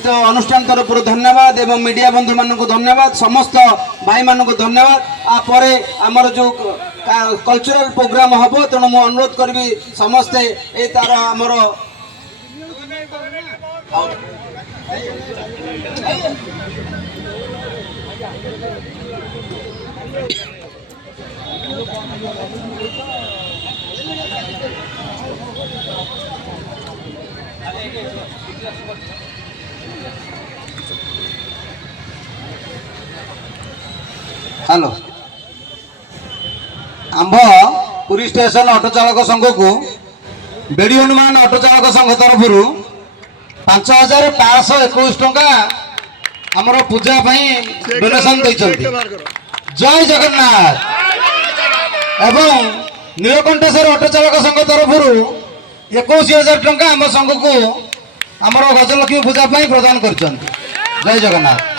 तो अनुष्ठान तरफ धन्यवाद एवं मीडिया बंधु मानक धन्यवाद समस्त भाई मानक धन्यवाद आपर आमर जो कल्चरल प्रोग्राम हम तेणु मुझे अनुरोध करी समस्ते ये तार आमर हेलो आंभ पुरी स्टेशन ऑटो चालक संघ को बेड़ी हनुमान ऑटो चालक संघ तरफ 5521 टंका आमर पूजा डोनेशन जय जगन्नाथ एवं नीलकंठेश्वर ऑटो चालक संघ तरफ 21,000 टंका आम संघ को आमर गजलक्ष्मी पूजा प्रदान कर जय जगन्नाथ।